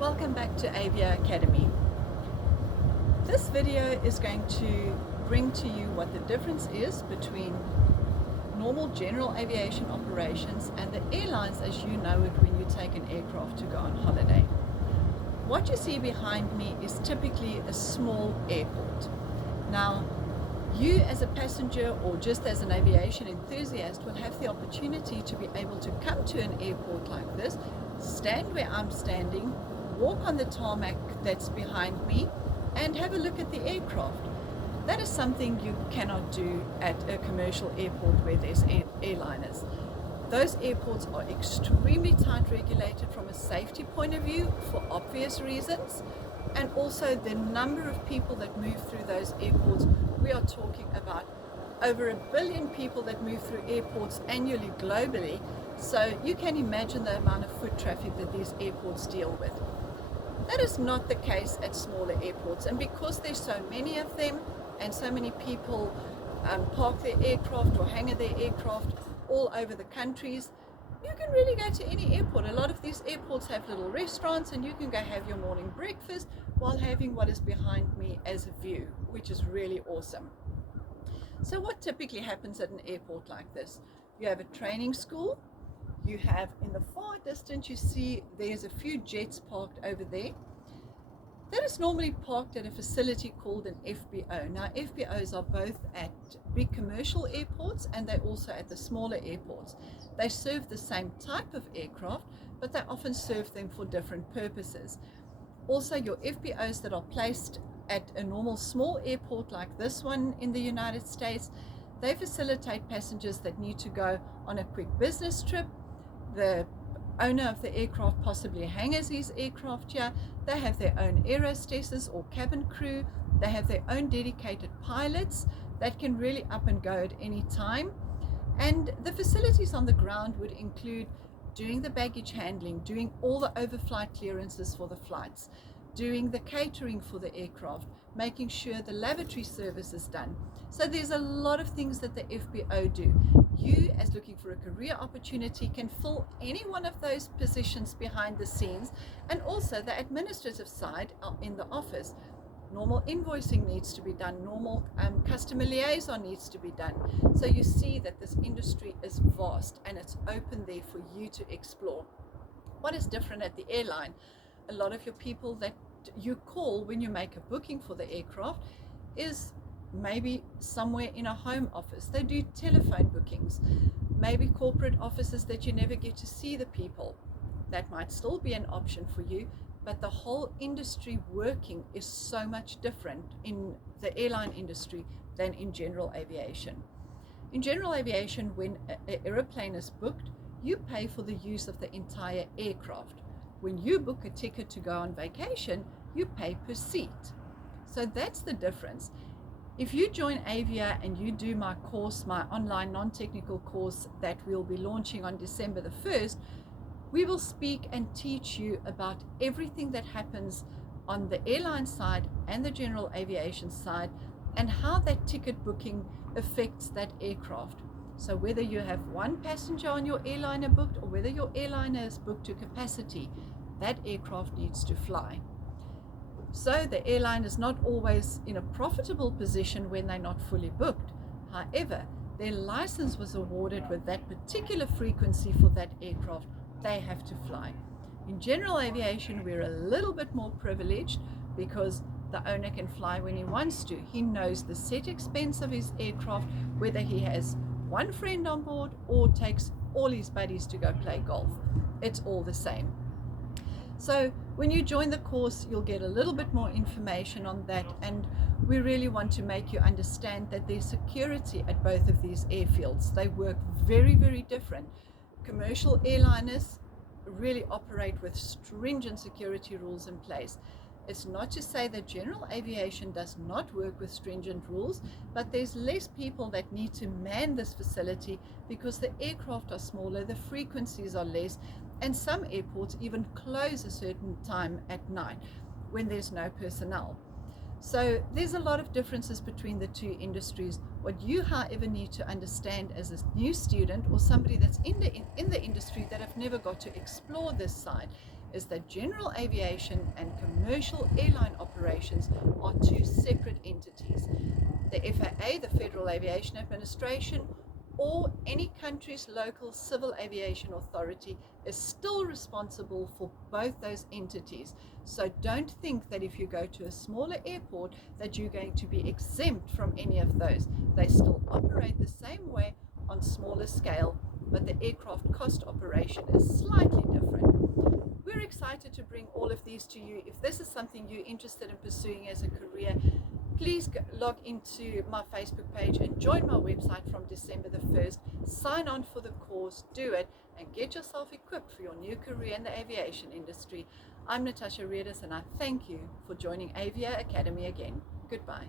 Welcome back to Avia Academy. This video is going to bring to you what the difference is between normal general aviation operations and the airlines as you know it when you take an aircraft to go on holiday. What you see behind me is typically a small airport. Now, you as a passenger or just as an aviation enthusiast will have the opportunity to be able to come to an airport like this, stand where I'm standing, walk on the tarmac that's behind me and have a look at the aircraft. That is something you cannot do at a commercial airport where there's airliners. Those airports are extremely tight regulated from a safety point of view for obvious reasons, and also the number of people that move through those airports. We are talking about over 1 billion people that move through airports annually globally, so you can imagine the amount of foot traffic that these airports deal with. That is not the case at smaller airports, and because there's so many of them and so many people park their aircraft or hang their aircraft all over the countries, you can really go to any airport. A lot of these airports have little restaurants and you can go have your morning breakfast while having what is behind me as a view, which is really awesome. So what typically happens at an airport like this? You have a training school. You have in the far distance, you see there's a few jets parked over there. That is normally parked at a facility called an FBO. Now, FBOs are both at big commercial airports and they're also at the smaller airports. They serve the same type of aircraft, but they often serve them for different purposes. Also, your FBOs that are placed at a normal small airport like this one in the United States, they facilitate passengers that need to go on a quick business trip. The owner of the aircraft possibly hangs his aircraft here. They have their own air hostesses or cabin crew. They have their own dedicated pilots that can really up and go at any time. And the facilities on the ground would include doing the baggage handling, doing all the overflight clearances for the flights, doing the catering for the aircraft, making sure the lavatory service is done. So there's a lot of things that the FBO do. You, as looking for a career opportunity, can fill any one of those positions behind the scenes, and also the administrative side in the office. Normal invoicing needs to be done, normal customer liaison needs to be done. So you see that this industry is vast and it's open there for you to explore. What is different at the airline? A lot of your people that you call when you make a booking for the aircraft is maybe somewhere in a home office. They do telephone bookings, maybe corporate offices that you never get to see the people. That might still be an option for you, but the whole industry working is so much different in the airline industry than in general aviation. In general aviation, when an aeroplane is booked, you pay for the use of the entire aircraft. When you book a ticket to go on vacation, you pay per seat. So that's the difference. If you join Avia and you do my course, my online non-technical course that we'll be launching on December the 1st, we will speak and teach you about everything that happens on the airline side and the general aviation side and how that ticket booking affects that aircraft. So whether you have one passenger on your airliner booked or whether your airliner is booked to capacity, that aircraft needs to fly. So the airline is not always in a profitable position when they're not fully booked. However, their license was awarded with that particular frequency for that aircraft. They have to fly. In general aviation, we're a little bit more privileged because the owner can fly when he wants to. He knows the set expense of his aircraft, whether he has one friend on board or takes all his buddies to go play golf. It's all the same. So when you join the course, you'll get a little bit more information on that, and we really want to make you understand that there's security at both of these airfields. They work very, very different. Commercial airliners really operate with stringent security rules in place. It's not to say that general aviation does not work with stringent rules, but there's less people that need to man this facility because the aircraft are smaller, the frequencies are less, and some airports even close a certain time at night when there's no personnel. So there's a lot of differences between the two industries. What you, however, need to understand as a new student or somebody that's in the industry that have never got to explore this side is that general aviation and commercial airline operations are two separate entities. The FAA, the Federal Aviation Administration, or any country's local civil aviation authority is still responsible for both those entities. So don't think that if you go to a smaller airport that you're going to be exempt from any of those. They still operate the same way on smaller scale, but the aircraft cost operation is slightly different. We're excited to bring all of these to you. If this is something you're interested in pursuing as a career, please log into my Facebook page and join my website from December the 1st. Sign on for the course, do it, and get yourself equipped for your new career in the aviation industry. I'm Natasha Redes, and I thank you for joining Avia Academy again. Goodbye.